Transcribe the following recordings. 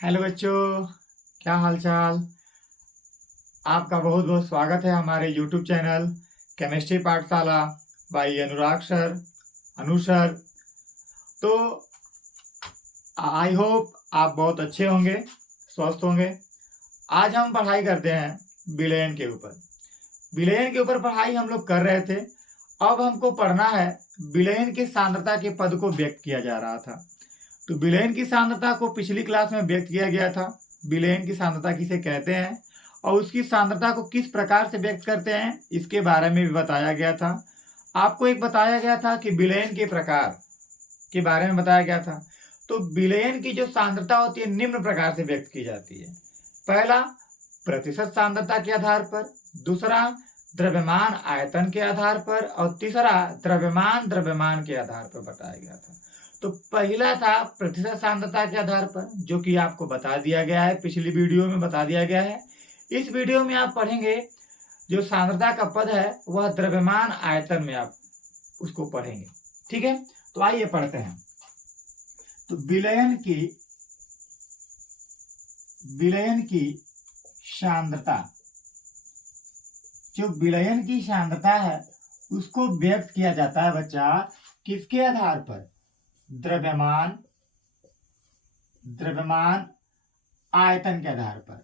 Hello बच्चों, क्या हाल चाल। आपका बहुत बहुत स्वागत है हमारे यूट्यूब चैनल केमिस्ट्री पाठशाला by Anurag sir, Anu sir. तो आई होप आप बहुत अच्छे होंगे, स्वस्थ होंगे। आज हम पढ़ाई करते हैं विलयन के ऊपर। विलयन के ऊपर पढ़ाई हम लोग कर रहे थे। अब हमको पढ़ना है विलयन की सांद्रता के पद को व्यक्त किया जा रहा था। तो विलयन की सांद्रता को पिछली क्लास में व्यक्त किया गया था। विलयन की सांद्रता किसे कहते हैं और उसकी सांद्रता को किस प्रकार से व्यक्त करते हैं इसके बारे में भी बताया गया था। आपको एक बताया गया था कि विलयन के प्रकार के बारे में बताया गया था। तो विलयन की जो सांद्रता होती है निम्न प्रकार से व्यक्त की जाती है। पहला, प्रतिशत सांद्रता के आधार पर। दूसरा, द्रव्यमान आयतन के आधार पर। और तीसरा, द्रव्यमान के आधार पर बताया गया था। तो पहला था प्रतिशत सांद्रता के आधार पर, जो कि आपको बता दिया गया है, पिछली वीडियो में बता दिया गया है। इस वीडियो में आप पढ़ेंगे जो सांद्रता का पद है वह द्रव्यमान आयतन में आप उसको पढ़ेंगे। ठीक है, तो आइए पढ़ते हैं। तो विलयन की सांद्रता, जो विलयन की सांद्रता है उसको व्यक्त किया जाता है बच्चा किसके आधार पर? द्रव्यमान आयतन के आधार पर।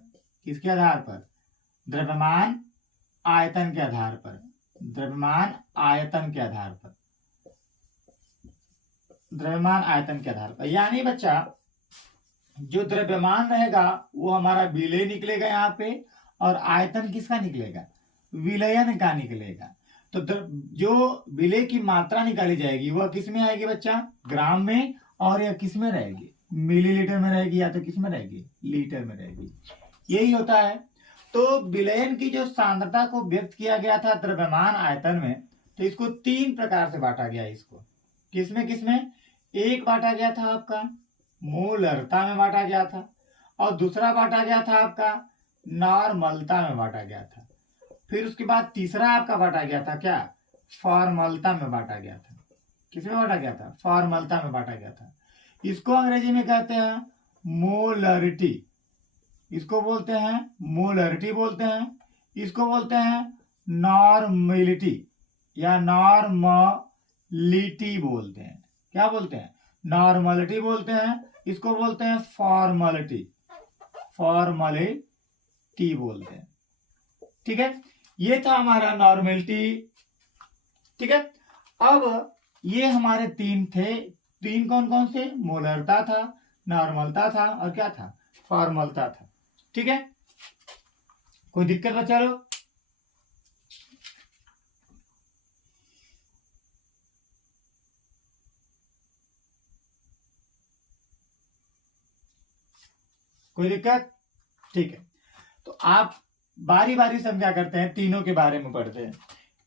किसके आधार पर? द्रव्यमान आयतन के आधार पर। द्रव्यमान आयतन के आधार पर। द्रव्यमान आयतन के आधार पर, यानी बच्चा जो द्रव्यमान रहेगा वो हमारा विलय निकलेगा यहाँ पे, और आयतन किसका निकलेगा? विलयन का निकलेगा। तो जो विलय की मात्रा निकाली जाएगी वह किस में आएगी बच्चा? ग्राम में। और यह किस में रहेगी? मिलीलीटर में रहेगी, या तो किस में रहेगी? लीटर में रहेगी। यही होता है। तो विलयन की जो सांद्रता को व्यक्त किया गया था द्रव्यमान आयतन में, तो इसको तीन प्रकार से बांटा गया। इसको किसमें? एक बांटा गया था आपका मोलरता में बांटा गया था, और दूसरा बांटा गया था आपका नॉर्मलता में बांटा गया था। फिर उसके बाद तीसरा आपका बांटा गया था क्या? फॉर्मलता में बांटा गया था। किसमें बांटा गया था? फॉर्मलता में बांटा गया था। इसको अंग्रेजी में कहते हैं मोलरिटी। इसको बोलते हैं मोलरिटी बोलते हैं। इसको बोलते हैं नॉर्मलिटी या नॉर्मलिटी बोलते हैं। क्या बोलते हैं? नॉर्मलिटी बोलते हैं। इसको बोलते हैं फॉर्मलिटी बोलते हैं। ठीक है, ये था हमारा नॉर्मलिटी। ठीक है, अब ये हमारे तीन थे। तीन कौन कौन से? मोलरता था, नॉर्मलता था, और क्या था? फॉर्मलता था। ठीक है, कोई दिक्कत बच्चा लोग? कोई दिक्कत? ठीक है, तो आप बारी बारी से हम क्या करते हैं, तीनों के बारे में पढ़ते हैं।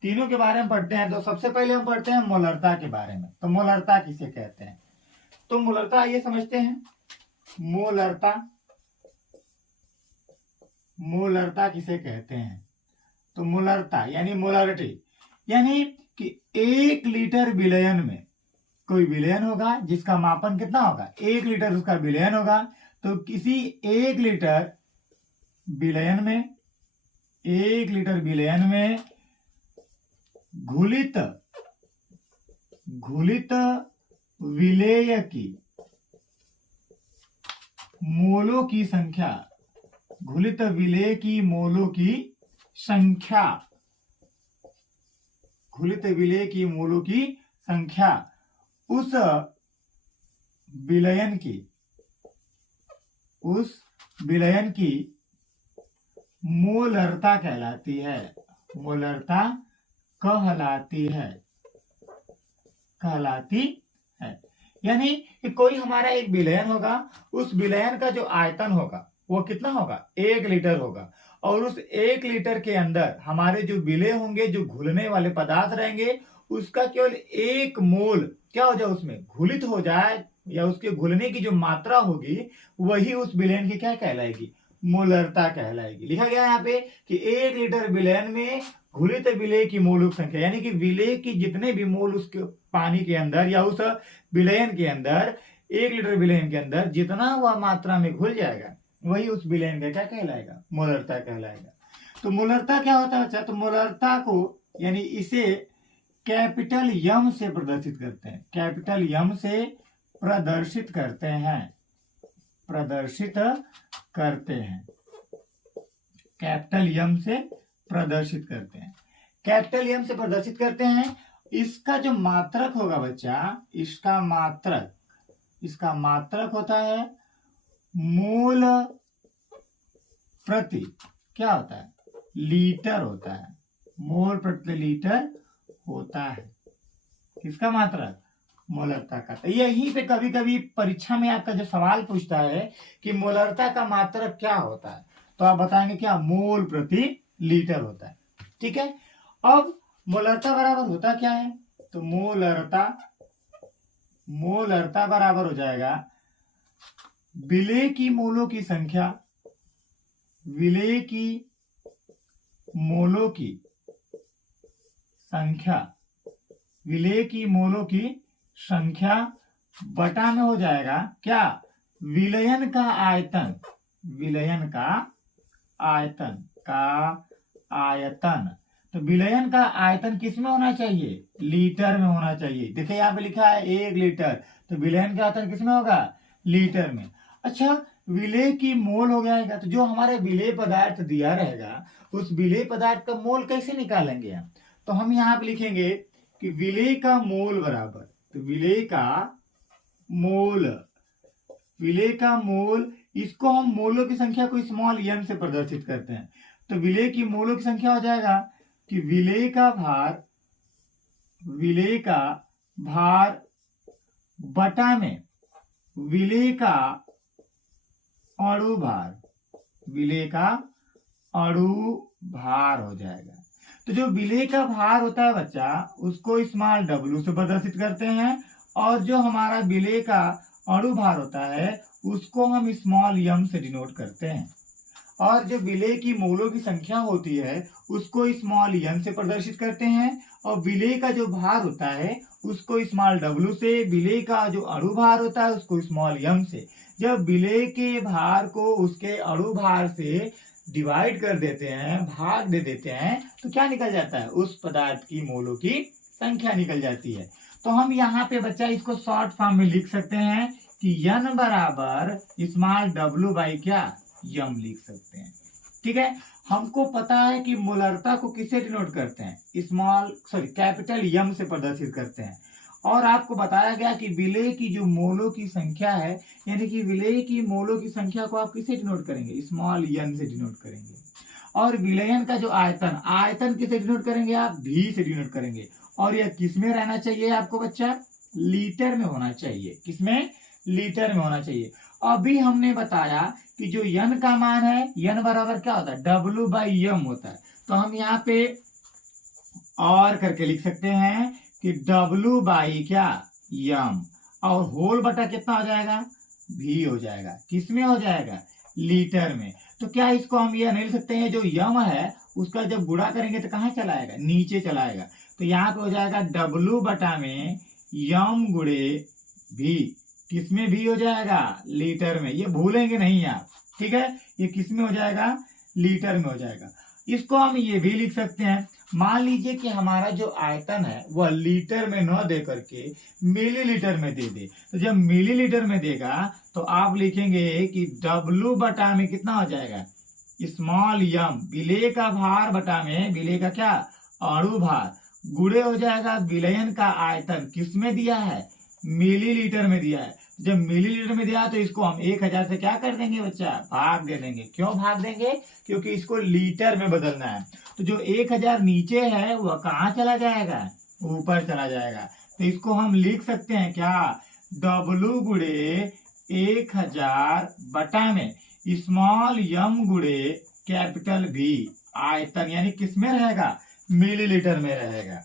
तीनों के बारे में पढ़ते हैं। तो सबसे पहले हम पढ़ते हैं मोलरता के बारे में। तो मोलरता किसे कहते हैं? तो मोलरता ये समझते हैं। मोलरता किसे कहते हैं? तो मोलरता यानी मोलरिटी, यानी कि 1 लीटर विलयन में कोई विलयन होगा जिसका मापन कितना होगा? 1 लीटर उसका विलयन होगा। तो किसी 1 लीटर विलयन में घुलित विलेय की मोलों की संख्या, घुलित विलेय की मोलों की संख्या, घुलित विलेय की मोलों की संख्या उस विलयन की मोलरता कहलाती है। मोलरता कहलाती है। यानी कि कोई हमारा एक विलयन होगा, उस विलयन का जो आयतन होगा वो कितना होगा? 1 लीटर होगा। और उस 1 लीटर के अंदर हमारे जो विलय होंगे, जो घुलने वाले पदार्थ रहेंगे, उसका केवल 1 मोल क्या हो जाए? उसमें घुलित हो जाए, या उसके घुलने की जो मात्रा होगी वही उस विलयन की क्या कहलाएगी? मोलरता कहलाएगी। लिखा गया यहाँ पे कि 1 लीटर विलयन में घुलित विलेय की मोल संख्या, यानी कि विलेय की जितने भी मोल उसके पानी के अंदर या उस विलयन के अंदर 1 लीटर विलेन के अंदर जितना वह मात्रा में घुल जाएगा वही उस विलेन का क्या कहलाएगा, मोलरता कहलाएगा। तो मोलरता क्या होता है बच्चा, तो मोलरता को यानी इसे कैपिटल यम से प्रदर्शित करते हैं, कैपिटल यम से प्रदर्शित करते हैं, प्रदर्शित करते हैं, कैपिटल यम से प्रदर्शित करते हैं, कैपिटल यम से प्रदर्शित करते हैं। इसका जो मात्रक होगा बच्चा, इसका मात्रक होता है मोल प्रति क्या होता है, लीटर होता है, मोल प्रति लीटर होता है। किसका मात्रक, मोलरता का। तो यहीं पे कभी कभी परीक्षा में आपका जो सवाल पूछता है कि मोलरता का मात्रक क्या होता है, तो आप बताएंगे क्या, मोल प्रति लीटर होता है। ठीक है, अब मोलरता बराबर होता क्या है, तो मोलरता बराबर हो जाएगा विलेय की मोलों की संख्या, विलेय की मोलों की संख्या, विलेय की मोलों की संख्या बटा में हो जाएगा क्या, विलयन का आयतन, विलयन का आयतन। तो विलयन का आयतन किस में होना चाहिए, लीटर में होना चाहिए। देखिए यहाँ पे लिखा है 1 लीटर, तो विलयन का आयतन किस में होगा, लीटर में। अच्छा, विलेय की मोल हो जाएगा, तो जो हमारे विलेय पदार्थ दिया रहेगा उस विलेय पदार्थ का मोल कैसे निकालेंगे हम, तो हम यहाँ पे लिखेंगे कि विलेय का मोल बराबर, तो विलेय का मोल, इसको हम मोलों की संख्या को स्मॉल n से प्रदर्शित करते हैं। तो विलेय की मोलों की संख्या हो जाएगा कि विलेय का भार बटा में विलेय का अणु भार, विलेय का अणु भार हो जाएगा। तो जो विलेय का भार होता है बच्चा, उसको स्मॉल w से प्रदर्शित करते हैं, और जो हमारा विलेय का अणु भार होता है उसको हम स्मॉल m से डिनोट करते हैं, और जो विलेय की मोलों की संख्या होती है उसको स्मॉल n से प्रदर्शित करते हैं, और विलेय का जो भार होता है उसको स्मॉल w से, विलेय का जो अणु भार होता है उसको स्मॉल m से। जब विलेय के भार को उसके अणु भार से डिवाइड कर देते हैं, भाग दे देते हैं, तो क्या निकल जाता है, उस पदार्थ की मोलों की संख्या निकल जाती है। तो हम यहाँ पे बच्चा इसको शॉर्ट फॉर्म में लिख सकते हैं कि n बराबर स्मॉल w बाई क्या, यम लिख सकते हैं। ठीक है, हमको पता है कि मोलरता को किससे डिनोट करते हैं, कैपिटल यम से प्रदर्शित करते हैं, और आपको बताया गया कि विलेय की जो मोलों की संख्या है, यानी कि विलेय की मोलों की संख्या को आप किससे डिनोट करेंगे, स्मॉल n से डिनोट करेंगे, और विलयन का जो आयतन किससे डिनोट करेंगे आप, v से डिनोट करेंगे, और यह किसमें रहना चाहिए आपको बच्चा, लीटर में होना चाहिए। किसमें, लीटर में होना चाहिए। अभी हमने बताया कि जो n का मान है, n बराबर क्या होता है, w बाई m होता है। तो हम यहाँ पे और करके लिख सकते हैं कि w बाई क्या, m, और होल बटा कितना हो जाएगा, v हो जाएगा। किसमें हो जाएगा, लीटर में। तो क्या इसको हम यह नहीं लिख सकते हैं, जो m है उसका जब गुणा करेंगे तो कहाँ चला आएगा, नीचे चला आएगा। तो यहाँ पे हो जाएगा w बटा में m गुणे v, किसमें भी हो जाएगा, लीटर में। ये भूलेंगे नहीं आप, ठीक है, ये किसमें हो जाएगा, लीटर में हो जाएगा। इसको हम ये भी लिख सकते हैं, मान लीजिए कि हमारा जो आयतन है वह लीटर में न दे करके मिलीलीटर में दे दे, तो जब मिलीलीटर में देगा तो आप लिखेंगे कि W बटा में कितना हो जाएगा, स्मॉल m, विलेय का भार बटा में विलेय का क्या, अणु भार, गुणे हो जाएगा विलयन का आयतन, किसमें दिया है, मिलीलीटर में दिया है। जब मिलीलीटर में दिया तो इसको हम 1000 से क्या कर देंगे बच्चा, भाग दे देंगे। क्यों भाग देंगे, क्योंकि इसको लीटर में बदलना है। तो जो 1000 नीचे है वह कहाँ चला जाएगा, ऊपर चला जाएगा। तो इसको हम लिख सकते हैं क्या, W गुणे 1000 बटा में स्मॉल m गुणे कैपिटल V, आयतन यानी किसमें रहेगा, मिलीलीटर में रहेगा।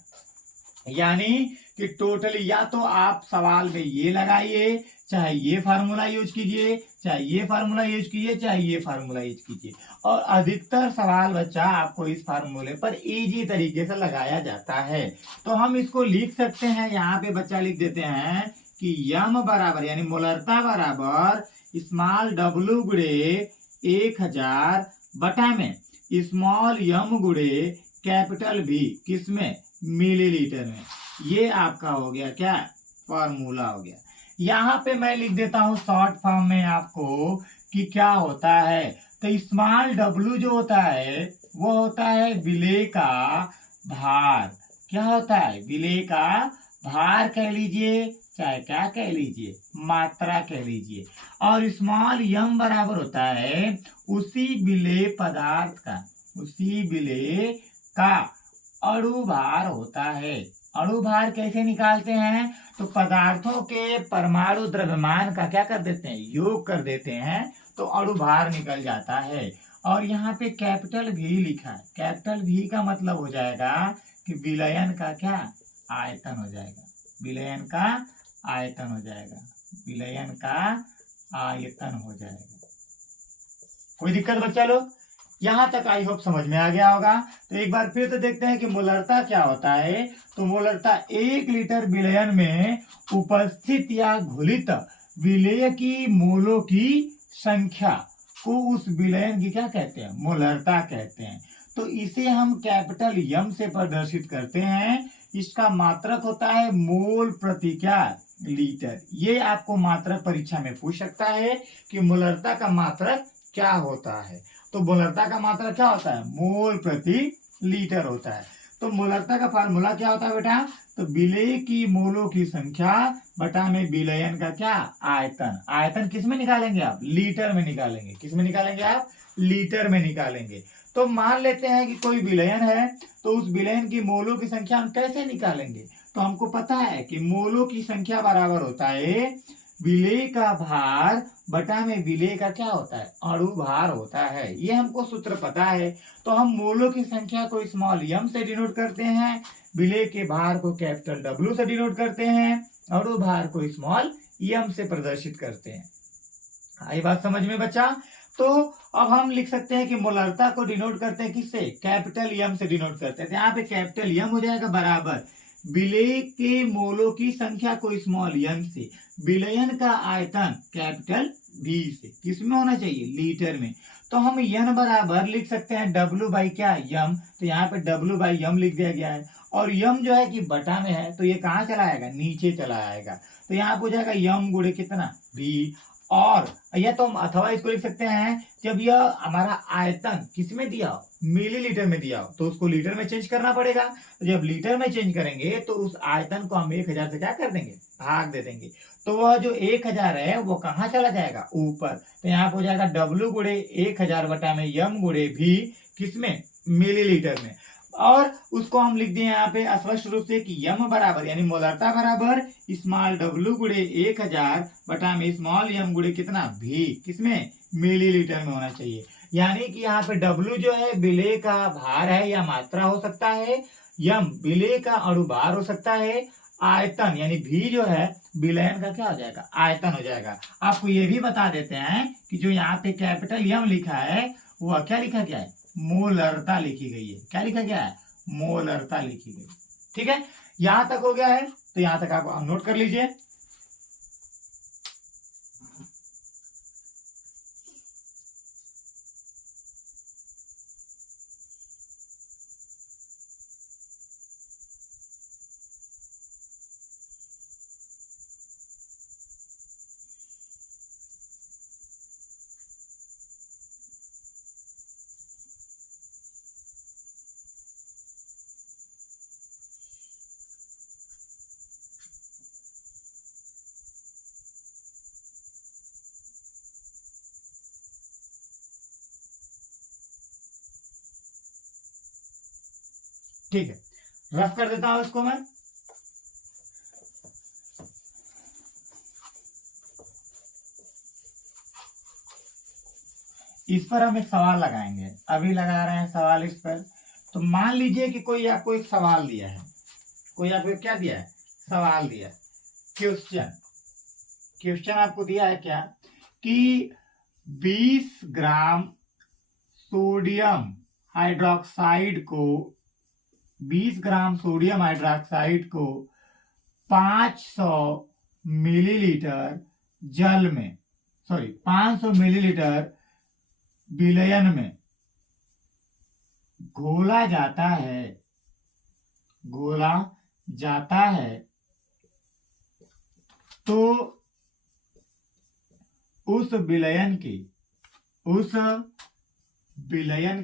यानी कि टोटली या तो आप सवाल में ये लगाइए, चाहे ये फार्मूला यूज कीजिए, चाहे ये फार्मूला यूज कीजिए, चाहे ये फार्मूला यूज कीजिए, और अधिकतर सवाल बच्चा आपको इस फार्मूले पर इजी तरीके से लगाया जाता है। तो हम इसको लिख सकते हैं, यहाँ पे बच्चा लिख देते हैं कि कि यम बराबर यानी मोलरता बराबर स्मॉल w गुणे 1000 बटा में स्मॉल यम गुणे कैपिटल V, किसमें, मिलीलीटर में। ये आपका हो गया क्या, फॉर्मूला हो गया। यहाँ पे मैं लिख देता हूं शॉर्ट फॉर्म में आपको कि क्या होता है। तो स्मॉल w जो होता है वो होता है विलेय का भार। क्या होता है, विलेय का भार कह लीजिए, चाहे क्या कह लीजिए, मात्रा कह लीजिए। और स्मॉल यम बराबर होता है उसी विलेय पदार्थ का, उसी विलेय का अणु भार होता है। अणु भार कैसे निकालते हैं, तो पदार्थों के परमाणु द्रव्यमान का क्या कर देते हैं, योग कर देते हैं, तो अणु भार निकल जाता है। और यहाँ पे कैपिटल V लिखा है। कैपिटल V का मतलब हो जाएगा कि विलयन का क्या, आयतन हो जाएगा। विलयन का आयतन हो जाएगा, विलयन का आयतन हो जाएगा। कोई दिक्कत बच्चा लोग, यहां तक आई होप समझ में आ गया होगा। तो एक बार फिर तो देखते हैं कि मोलरता क्या होता है। तो मोलरता 1 लीटर विलयन में उपस्थित या घुलित विलेय की मोलों की संख्या को उस विलयन की क्या कहते हैं, मोलरता कहते हैं। तो इसे हम कैपिटल यम से प्रदर्शित करते हैं। इसका मात्रक होता है मोल प्रति क्या, लीटर। ये आपको मात्रक परीक्षा में पूछ सकता है कि मोलरता का मात्रक क्या होता है। तो मोलरता का मात्रक क्या होता है, मोल प्रति लीटर होता है। तो मोलरता का फार्मूला क्या होता है बेटा, तो विलेय की मोलों की संख्या बटा में विलयन का क्या, आयतन। आयतन किस में निकालेंगे आप, लीटर में निकालेंगे। किस में निकालेंगे आप, लीटर में निकालेंगे। तो मान लेते हैं कि कोई विलयन है, तो उस विलयन की मोलों की संख्या हम कैसे निकालेंगे। तो हमको पता है कि मोलों की संख्या बराबर होता है विलेय का भार बटा में विलेय का क्या होता है, अणु भार होता है। ये हमको सूत्र पता है। तो हम मोलों की संख्या को स्मॉल यम से डिनोट करते हैं, विलेय के भार को कैपिटल W से डिनोट करते हैं, अणु भार को स्मॉल यम से प्रदर्शित करते हैं। आई बात समझ में बच्चा। तो अब हम लिख सकते हैं कि मोलरता को डिनोट करते हैं किससे, कैपिटल यम से डिनोट करते हैं। यहाँ पे कैपिटल यम हो जाएगा बराबर विलेय के मोलों की संख्या को स्मॉल यम से, विलयन का आयतन कैपिटल V से। किसमें होना चाहिए, लीटर में। तो हम यन बराबर लिख सकते हैं W बाई क्या, यम। तो यहाँ पे W बाई यम लिख दिया गया है। और यम जो है कि बटा में है, तो ये कहाँ चला आएगा, नीचे चला आएगा। तो यहाँ पे हो जाएगा यम गुणे कितना, V। और यह तो हम अथवा इसको लिख सकते हैं, जब यह हमारा आयतन किसमें दिया हो, मिलीलीटर में दिया हो, तो उसको लीटर में चेंज करना पड़ेगा। तो जब लीटर में चेंज करेंगे तो उस आयतन को हम 1000 से क्या कर देंगे, भाग दे देंगे। तो वह जो 1000 है वो कहाँ चला जाएगा, ऊपर। तो यहाँ पे हो जाएगा W गुणे 1000 बटा में यम गुणे V, किसमें, मिलीलीटर में। और उसको हम लिख दिए यहाँ पे स्पष्ट रूप से कि यम बराबर यानी मोलरता बराबर स्मॉल W गुणे 1000 बटा में स्मॉल यम गुणे कितना, V, किसमें, मिलीलीटर में होना चाहिए। यानी कि यहाँ पे W जो है विलेय का भार है या मात्रा हो सकता है, यम विलेय का अणु भार हो सकता है, आयतन यानी V जो है विलयन का क्या हो जाएगा, आयतन हो जाएगा। आपको ये भी बता देते हैं कि जो यहाँ पे कैपिटल यम लिखा है वह क्या लिखा गया है, मोलरता लिखी गई है। क्या लिखा गया है, मोलरता लिखी गई। ठीक है, यहां तक हो गया है। तो यहां तक आप नोट कर लीजिए। ठीक है, रफ कर देता हूं इसको मैं। इस पर हम एक सवाल लगाएंगे, अभी लगा रहे हैं सवाल इस पर। तो मान लीजिए कि कोई आपको एक सवाल दिया है, कोई आपको क्या दिया है, सवाल दिया है, क्वेश्चन। क्वेश्चन आपको दिया है क्या कि 20 ग्राम सोडियम हाइड्रोक्साइड को 20 ग्राम सोडियम हाइड्रोक्साइड को 500 मिलीलीटर जल में, 500 मिलीलीटर विलयन में घोला जाता है तो उस विलयन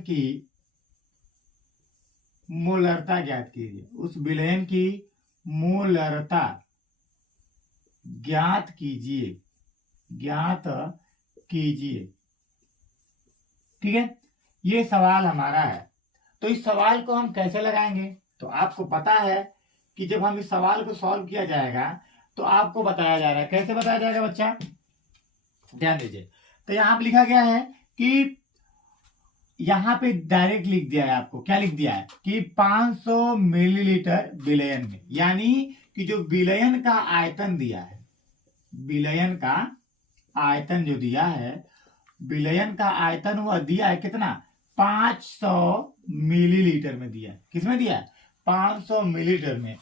की मोलरता ज्ञात कीजिए। उस विलयन की मोलरता ज्ञात कीजिए। ठीक है, ये सवाल हमारा है। तो इस सवाल को हम कैसे लगाएंगे? तो आपको पता है कि जब हम इस सवाल को सॉल्व किया जाएगा तो आपको बताया जा रहा है। कैसे बताया जाएगा बच्चा? ध्यान दीजिए। तो यहां पे लिखा गया है कि यहां पे डायरेक्ट लिख दिया है। आपको क्या लिख दिया है कि 500 मिलीलीटर विलयन में, यानी कि जो विलयन का आयतन दिया है, विलयन का आयतन जो दिया है, विलयन का आयतन वह दिया है कितना? 500 मिलीलीटर में दिया है। किसमें दिया है? 500 मिलीलीटर में।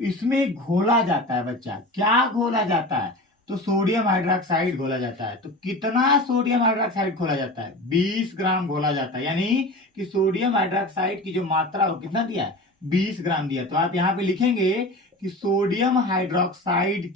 इसमें घोला जाता है बच्चा। क्या घोला जाता है? तो सोडियम हाइड्रोक्साइड घोला जाता है। तो कितना सोडियम हाइड्रोक्साइड घोला जाता है? 20 ग्राम घोला जाता है। यानी कि सोडियम हाइड्रोक्साइड की जो मात्रा हो कितना दिया है? 20 ग्राम दिया। तो आप यहाँ पे लिखेंगे कि सोडियम हाइड्रोक्साइड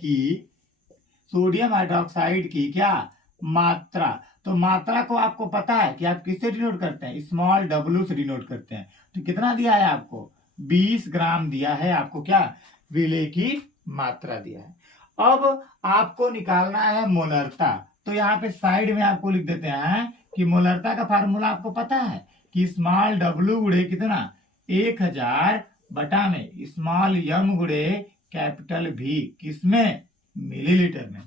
की क्या मात्रा। तो मात्रा को आपको पता है कि आप किससे डिनोट करते हैं? स्मॉल w से डिनोट करते हैं। तो कितना दिया है आपको? 20 ग्राम दिया है आपको। क्या विलय की मात्रा दिया है। अब आपको निकालना है मोलरता। तो यहाँ पे साइड में आपको लिख देते हैं कि मोलरता का फार्मूला आपको पता है कि स्मॉल w गुणे कितना? 1000 बटा में स्मॉल m गुणे कैपिटल V। किसमें? मिलीलीटर में।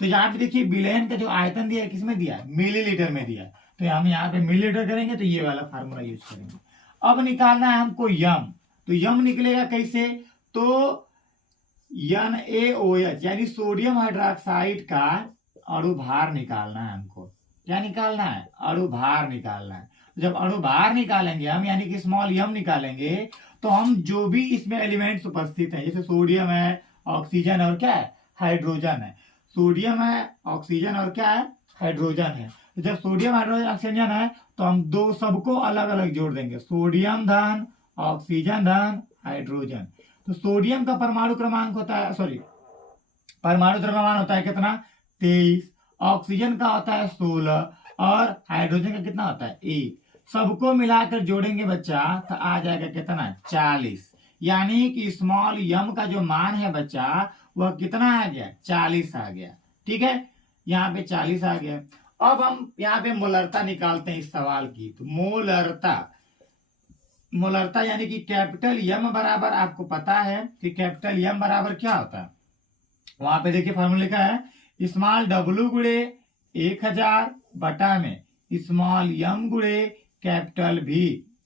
तो यहाँ पे देखिए विलयन का जो आयतन दिया है किसमें दिया है? मिलीलीटर में दिया है। तो हम यहाँ पे मिलीलीटर करेंगे तो ये वाला फार्मूला यूज करेंगे। अब निकालना है हमको यम। तो यम निकलेगा कैसे? तो NaOH यानी सोडियम हाइड्रोक्साइड का अणुभार निकालना है हमको। क्या निकालना है? अणुभार निकालना है। जब अणुभार निकालेंगे हम, यानी कि स्मॉल m निकालेंगे, तो हम जो भी इसमें एलिमेंट्स उपस्थित हैं, जैसे सोडियम है, ऑक्सीजन और क्या है? हाइड्रोजन है। सोडियम है, ऑक्सीजन और क्या है? हाइड्रोजन है। तो जब सोडियम, हाइड्रोजन, ऑक्सीजन है तो हम दो सबको अलग अलग जोड़ देंगे। सोडियम धन, ऑक्सीजन धन, हाइड्रोजन। तो सोडियम का परमाणु क्रमांक होता है, परमाणु द्रव्यमान होता है कितना? 23। ऑक्सीजन का होता है 16 और हाइड्रोजन का कितना होता है? 1। सबको मिलाकर जोड़ेंगे बच्चा तो आ जाएगा कितना? 40। यानी कि स्मॉल m का जो मान है बच्चा वह कितना आ गया? 40 आ गया। ठीक है, यहाँ पे 40 आ गया। अब हम यहाँ पे मोलरता निकालते हैं इस सवाल की। तो मोलरता यानी कि कैपिटल M बराबर, आपको पता है कि कैपिटल M बराबर क्या होता है? वहां पे देखिए फॉर्मूला लिखा है स्मॉल w गुणे 1000 बटा में स्मॉल m गुणे कैपिटल V।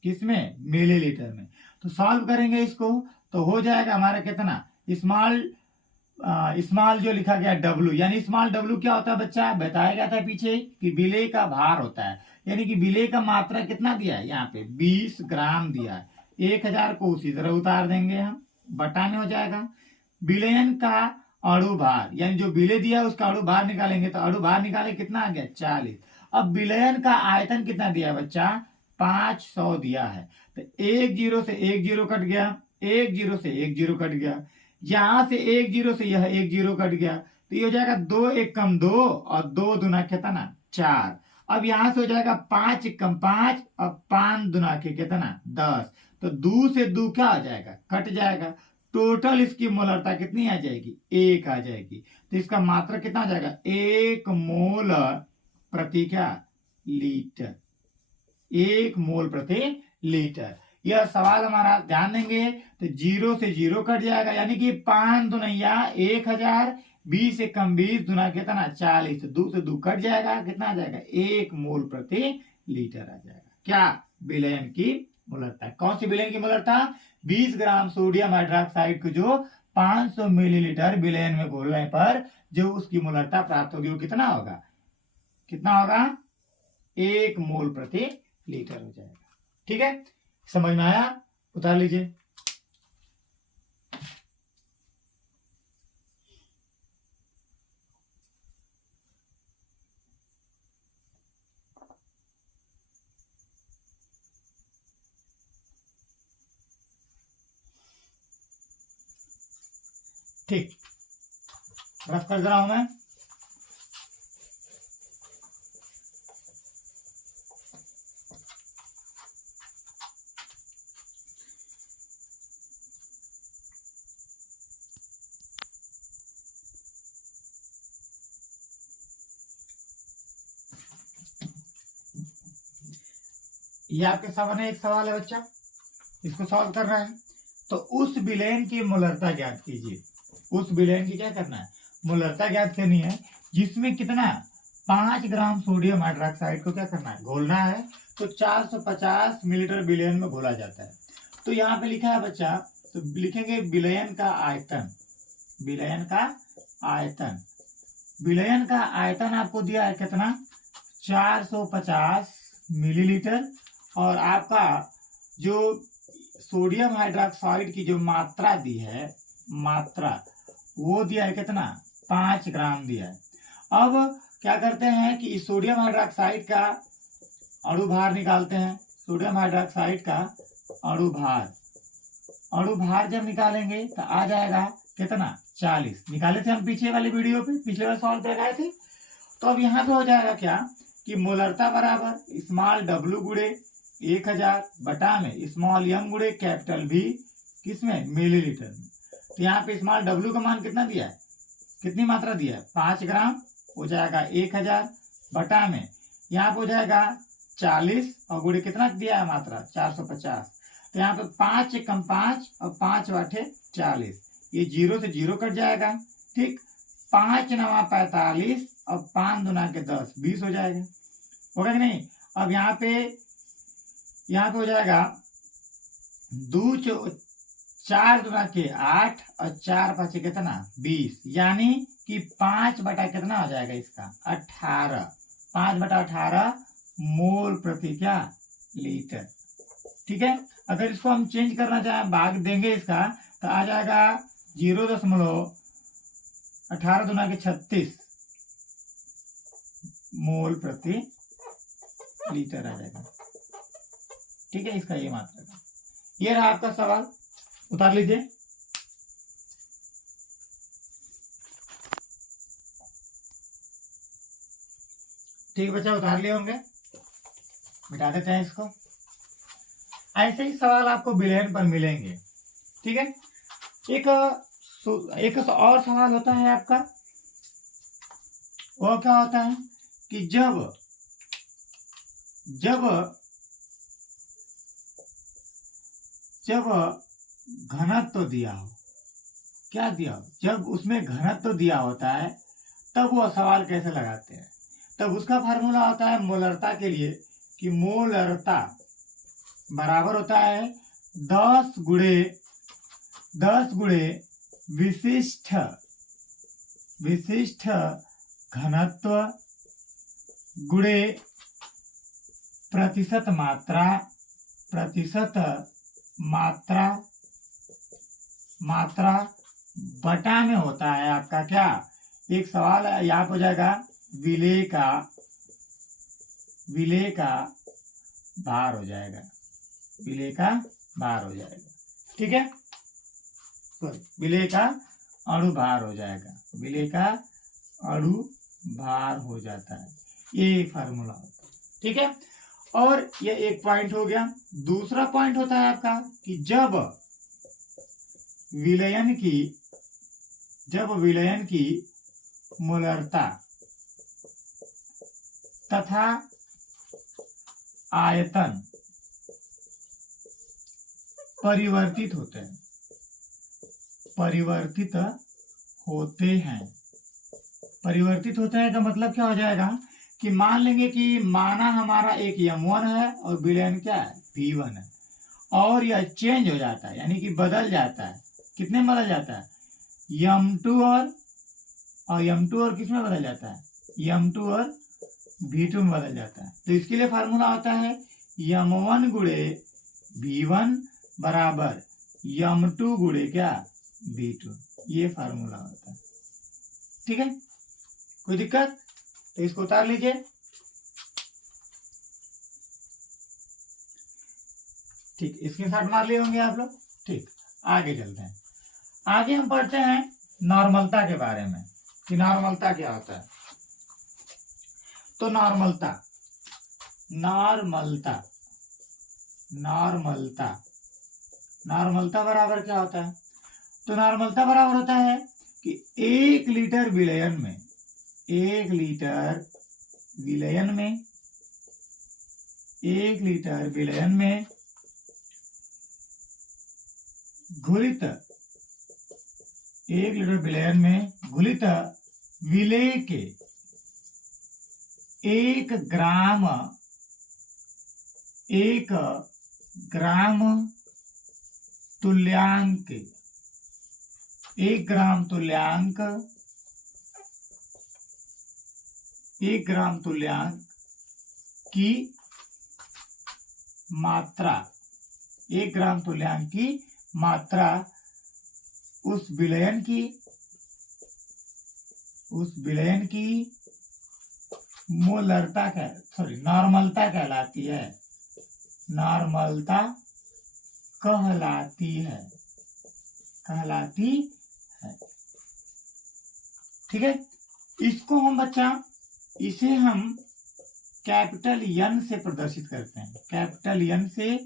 किसमें? मिलीलीटर में। तो सॉल्व करेंगे इसको तो हो जाएगा हमारा कितना? स्मॉल जो लिखा गया W, यानी स्मॉल w क्या होता है बच्चा? बताया गया था पीछे कि विलय का भार होता है। यानी कि विलय का मात्रा कितना दिया है? यहाँ पे 20 ग्राम दिया है। 1000 को उसी तरह उतार देंगे हम, बटा में हो जाएगा। विलयन का अणुभार, यानी जो विलय दिया उसका अणुभार निकालेंगे तो अणुभार निकाले कितना आ गया? 40। अब विलयन का आयतन कितना दिया बच्चा? 500 दिया है। तो 1 0 से 1 0 कट गया, 1 0 से 1 0 कट गया, यहां से 1 0 से यह 1 0 कट गया। तो ये हो जाएगा 2 1 कम 2 और 2 दूना कितना? 4। अब यहां से हो जाएगा 5 1 कम 5 और 5 दूना के कितना? 10। तो 2 से 2 क्या आ जाएगा? कट जाएगा। टोटल इसकी मोलरता कितनी आ जाएगी? 1 आ जाएगी। तो इसका मात्रा कितना आ जाएगा? 1 मोल प्रति क्या? लीटर। 1 मोल प्रति लीटर। यह सवाल हमारा ध्यान देंगे तो 0 से 0 कट जाएगा, यानी कि 5 दुनैया 1000, 20 एक कम 20 दुना कितना? 40। 2 से 2 कट जाएगा, कितना आ जाएगा? 1 मोल प्रति लीटर आ जाएगा। क्या? विलयन की मोलरता। कौन सी विलयन की मोलरता? 20 ग्राम सोडियम हाइड्रोक्साइड को जो 500 मिलीलीटर विलयन में घोलने पर जो उसकी मोलरता प्राप्त होगी वो कितना होगा? कितना होगा? 1 मोल प्रति लीटर हो जाएगा। ठीक है, समझ में आया? उतार लीजिए। ठीक, रफ कर रहा हूं मैं। ये आपके सामने एक सवाल है बच्चा, इसको सॉल्व करना है। तो उस विलेन की मोलरता ज्ञात कीजिए। उस विलेन की क्या करना है, मोलरता ज्ञात करनी है, जिसमें कितना 5 ग्राम सोडियम हाइड्रोक्साइड को क्या करना है, घोलना है। तो 450 मिलीलीटर विलेन में घोला जाता है। तो यहाँ पे लिखा है बच्चा, तो लिखेंगे विलयन का आयतन। विलयन का आयतन, विलयन का आयतन आपको दिया है कितना, 450 मिलीलीटर। और आपका जो सोडियम हाइड्रोक्साइड की जो मात्रा दी है, मात्रा वो दिया है कितना, 5 ग्राम दिया है। अब क्या करते हैं कि इस सोडियम हाइड्रोक्साइड का अणु भार निकालते हैं। सोडियम हाइड्रोक्साइड का अणु भार, अणु भार जब निकालेंगे तो आ जाएगा कितना, 40। निकाले थे हम पिछले वाले वीडियो पे, पिछले वाले सॉल्व पे लगाए थे। तो अब यहाँ पे हो जाएगा क्या कि मोलरता बराबर स्मॉल डब्ल्यू गुणे 1000 बटा में स्मॉल एम गुणे कैपिटल भी, किसमें, मिलीलीटर में। तो यहाँ पे स्मॉल डब्ल्यू का मान कितना दिया है, कितनी मात्रा दिया है, 5 ग्राम, हो जाएगा 1000 बटा में यहाँ पे हो जाएगा 40 और गुणे कितना दिया है मात्रा, 450। तो यहाँ पे 5 कम 5 और 5 वाटे 40, ये 0 से 0 कट जाएगा। ठीक, 5 9 45 और 5 दूना के 10, 20 हो जाएगा, होगा कि नहीं। अब यहाँ पे हो जाएगा 4 दूना के 8 और 4 5 कितना, 20, यानी कि 5 बटा कितना हो जाएगा इसका, 18। 5 बटा 18 मोल प्रति क्या, लीटर। ठीक है, अगर इसको हम चेंज करना चाहें, भाग देंगे इसका, तो आ जाएगा 0.18 दूना के 36 मोल प्रति लीटर आ जाएगा। ठीक है, इसका ये मात्रा का। ये रहा आपका सवाल, उतार लीजिए। ठीक बच्चा, उतार लिए होंगे, मिटा देते हैं इसको। ऐसे ही सवाल आपको विलयन पर मिलेंगे। ठीक है, एक और सवाल होता है आपका, वो क्या होता है कि जब घनत्व दिया हो, क्या दिया हो, जब उसमें घनत्व दिया होता है तब वो सवाल कैसे लगाते हैं। तब उसका फार्मूला होता है मोलरता के लिए कि मोलरता बराबर होता है 10 गुणे विशिष्ट घनत्व गुणे प्रतिशत मात्रा बटा में होता है आपका क्या, एक सवाल है यहाँ हो जाएगा विलेय का भार हो जाएगा, विलेय का भार हो जाएगा। ठीक है, विलेय का अणु भार हो जाएगा, विलेय का अणु भार हो जाता है, ये फार्मूला होता है। ठीक है, और ये एक पॉइंट हो गया। दूसरा पॉइंट होता है आपका कि जब विलयन की मोलरता तथा आयतन परिवर्तित होते हैं का मतलब क्या हो जाएगा कि मान लेंगे कि माना हमारा एक M1 है और विलयन क्या है, V1 है, और यह चेंज हो जाता है, यानी कि बदल जाता है। कितने बदल जाता है, M2 और किस में बदल जाता है, M2 और V2 में बदल जाता है। तो इसके लिए फार्मूला होता है M1 गुणे V1 बराबर M2 गुणे क्या, V2, ये फार्मूला होता है। ठीक है, कोई दिक्कत, तो इसको उतार लीजिए। ठीक, स्क्रीनशॉट मार लिए होंगे आप लोग। ठीक, आगे चलते हैं। आगे हम पढ़ते हैं नॉर्मलता के बारे में कि नॉर्मलता क्या होता है। तो नॉर्मलता नॉर्मलता नॉर्मलता नॉर्मलता बराबर क्या होता है। तो नॉर्मलता बराबर होता है कि 1 लीटर विलयन में 1 लीटर विलयन में 1 लीटर विलयन में घुलित 1 लीटर विलयन में घुलित विलेय के 1 ग्राम तुल्यांक 1 ग्राम तुल्यांक 1 ग्राम तुल्यांक की मात्रा 1 ग्राम तुल्यांक की मात्रा उस विलयन की मोलरता नॉर्मलता कहलाती है। नॉर्मलता कहलाती है। ठीक है। इसको हम बच्चा इसे हम कैपिटल एन से प्रदर्शित करते हैं। कैपिटल एन से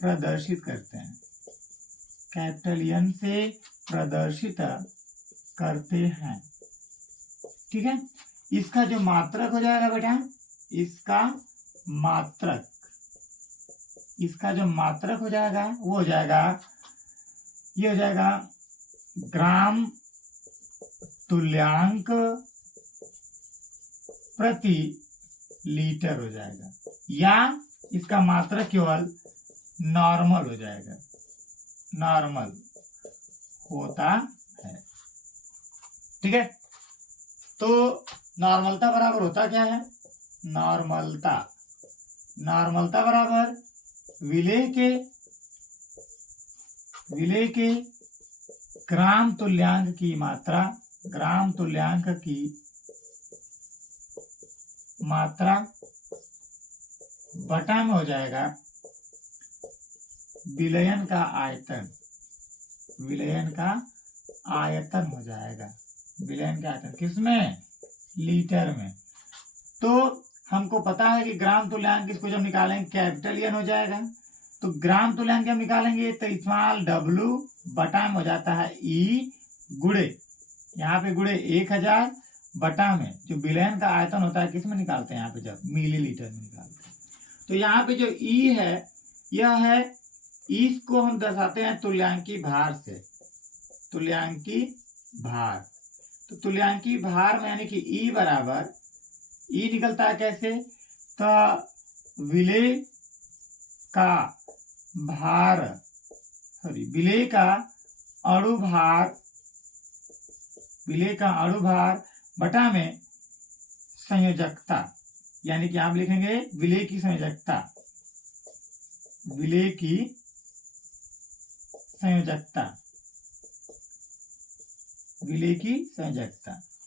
प्रदर्शित करते हैं। ठीक है। इसका जो मात्रक हो जाएगा बेटा, इसका जो मात्रक हो जाएगा वो हो जाएगा, ये हो जाएगा ग्राम तुल्यांक प्रति लीटर हो जाएगा, या इसका मात्रक केवल नॉर्मल हो जाएगा, नॉर्मल होता है। ठीक है। तो नॉर्मलता बराबर होता क्या है, नॉर्मलता बराबर विलेय के ग्राम तुल्यांक की मात्रा बटा में हो जाएगा विलयन का आयतन हो जाएगा। विलयन का आयतन किसमें, लीटर में। तो हमको पता है कि ग्राम तुल्यांक इसको जब निकालेंगे कैपिटल एन हो जाएगा। तो ग्राम तुल्यांक हम निकालेंगे तो स्मॉल w बटा में हो जाता है ई गुणे, यहाँ पे गुणे 1000 बटा में जो विलयन का आयतन होता है किसमें निकालते हैं, यहाँ पे जब मिलीलीटर में निकालते हैं। तो यहाँ पे जो ई है, यह है, इसको हम दर्शाते हैं तुल्यांकी भार से। तुल्यांकी भार, तो तुल्यांकी भार में यानी कि ई बराबर, ई निकलता है कैसे, तो विलेय का भार, विलेय का अणु भार बटा में संयोजकता, यानी कि आप लिखेंगे विलेय की संयोजकता,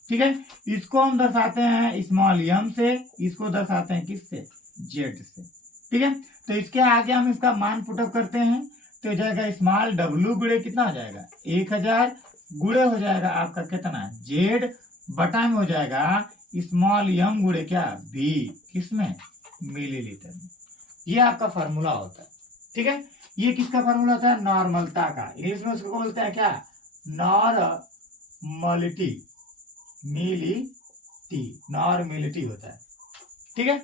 ठीक है। इसको हम दर्शाते हैं स्मॉल एम से, इसको दर्शाते हैं किससे, जेड से। ठीक है। तो इसके आगे हम इसका मान पुटअप करते हैं तो हो जाएगा स्मॉल w गुणे कितना हो जाएगा 1000 गुणे हो जाएगा आपका कितना जेड बटा में हो जाएगा स्मॉल एम गुणे क्या v, किसमें, मिलीलीटर में। ये आपका फार्मूला होता है। ठीक है। ये किसका फार्मूला होता है, नॉर्मलता का। इंग्लिश में उसको बोलते हैं क्या, नॉर्मलिटी होता है। ठीक है।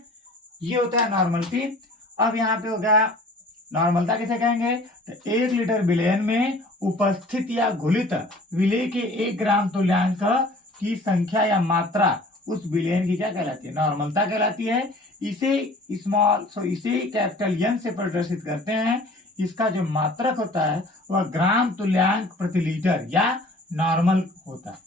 ये होता है नॉर्मलिटी। अब यहाँ पे होगा नॉर्मलता किसे कहेंगे, तो 1 लीटर विलयन में उपस्थित या घुलित विलेय के 1 ग्राम तुल्यांक की संख्या या मात्रा उस विलयन की क्या कहलाती है, नॉर्मलता कहलाती है। इसे कैपिटल एन से प्रदर्शित करते हैं। इसका जो मात्रक होता है वह ग्राम तुल्यांक प्रति लीटर या नॉर्मल होता है।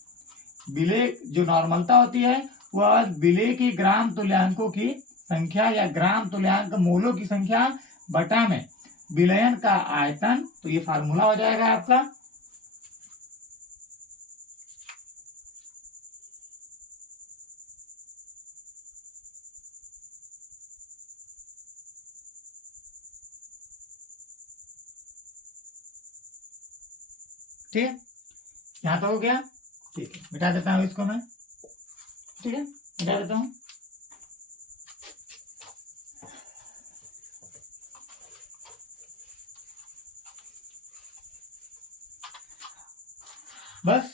विलेय जो नॉर्मलता होती है वह विलेय की ग्राम तुल्यांकों की संख्या या ग्राम तुल्यांक मोलों की संख्या बटा में विलयन का आयतन। तो ये फार्मूला हो जाएगा आपका। ठीक है। यहां तो हो गया। ठीक है, मिटा देता हूँ इसको मैं। ठीक है, मिटा देता हूँ। बस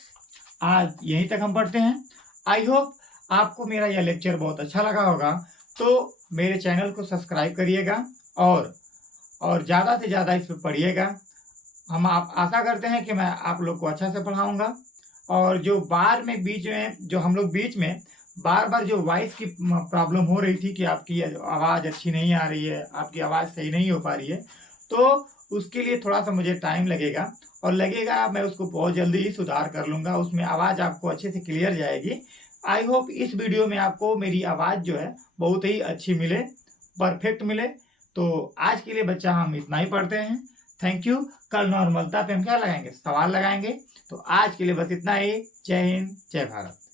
आज यहीं तक हम पढ़ते हैं। आई होप आपको मेरा यह लेक्चर बहुत अच्छा लगा होगा। तो मेरे चैनल को सब्सक्राइब करिएगा और ज़्यादा से ज़्यादा इस पर पढ़िएगा। हम आप आशा करते हैं कि मैं आप लोग को अच्छा से पढ़ाऊंगा। और जो बार में बीच में जो हम लोग बीच में बार बार जो वॉइस की प्रॉब्लम हो रही थी कि आपकी आवाज़ अच्छी नहीं आ रही है, आपकी आवाज़ सही नहीं हो पा रही है, तो उसके लिए थोड़ा सा मुझे टाइम लगेगा और लगेगा, मैं उसको बहुत जल्दी ही सुधार कर लूँगा। उसमें आवाज़ आपको अच्छे से क्लियर जाएगी। आई होप इस वीडियो में आपको मेरी आवाज़ जो है बहुत ही अच्छी मिले, परफेक्ट मिले। तो आज के लिए बच्चा हम इतना ही पढ़ते हैं। Thank you. कल नॉर्मलता पे हम क्या लगाएंगे, सवाल लगाएंगे। तो आज के लिए बस इतना ही। जय हिंद, जय भारत।